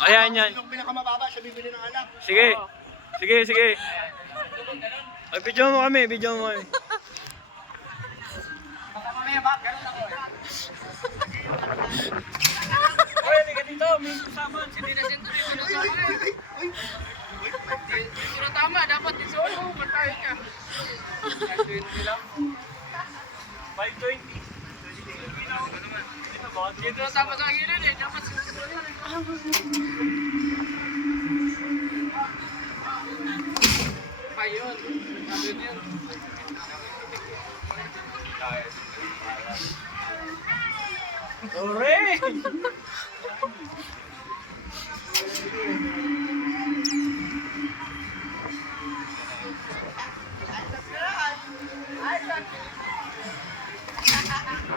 Ayan yan. Yung pinakamababa, siya bibili ng anak. Sige. Sige. Ay, video mo kami. Baka mamaya ba? Ganun ako eh. Ay, hindi ka dito. May kasama. Hindi na sento. Hindi na tama. Dapat isolo. Patay ka. 20 lang. 520. Dito na tama sa gilid eh. Dapat sinusolo yan. Ayun. Ayun yun. Hooray!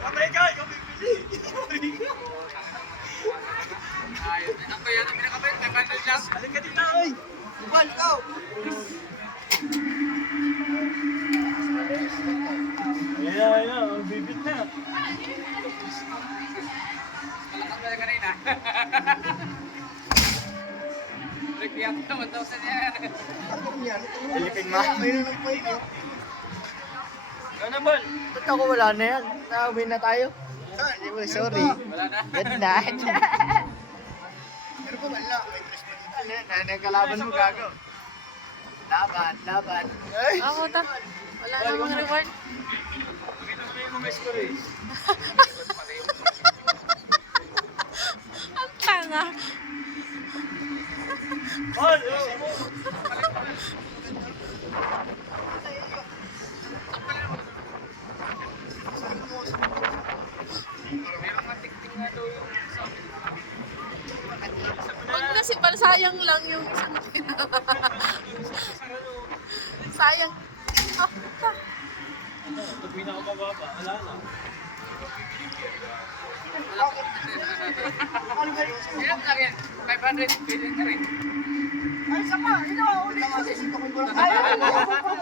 Patay ka! Ikaw bibili! Ayun. Ako yan ang pinakabait. Nagkandal lang. Halika dito, oy! Juan, ikaw! Ayan, bibit na. Malakas ba na kanina? Nagbiyak na 1,000 yan. Ano yan? Pilipin mo? Ayun ang pahinga. Ikaw naman. Ba't ako wala na yan? Nakawin na tayo. Sorry. Wala na. Good night. Pero pa wala. May Christmas dito. Ano yung kalaban mo, gago? Laban. Ay! Ako ta. Wala namang reward. Pakita mo na yung mga score eh. Ang tanga. Paul! Merong matikting nga daw yung sa akin. Wag na si Pal, sayang lang yung isang sayang. Ah, ah. Ito pinakamababa. Wala na. Ilan lang yan? 500. Pili ka rin. Ay, isa pa! Ito! Uli! Sisito ko lang. Ay,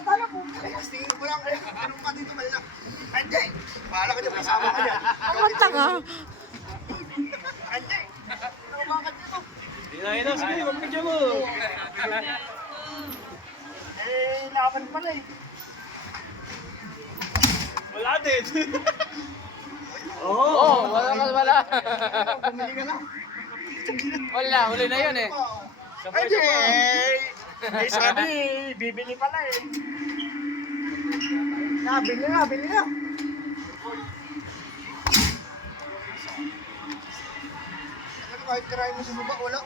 tala po. Tingin ko lang. Anong pa dito malak? Ande! Bahala ka dyan. Kasama ka dyan. Ang tanga. Ande! Umakat dito. Ina, sige, mag-video mo. Laban pala eh. Wala din. Oo, wala. Bumili ka lang. Wala, huli na yun eh. Ande! Eh, sabi, bibili pala eh. Bili na. Ano kahit tirahin mo sa baba, wala.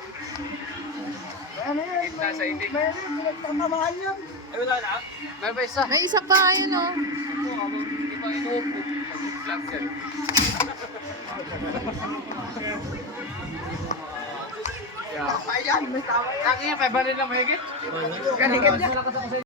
Ano yan? Kita sa ibig. Meron, pinagtatamaan yan. Ay, wala na. May ba isa? May isa pa, ayun o. Ito, habang hindi pa inuupo. Vlog yan. Ayan, may tama yan. Tangin, 500 lang mahigit. Kanigan niya.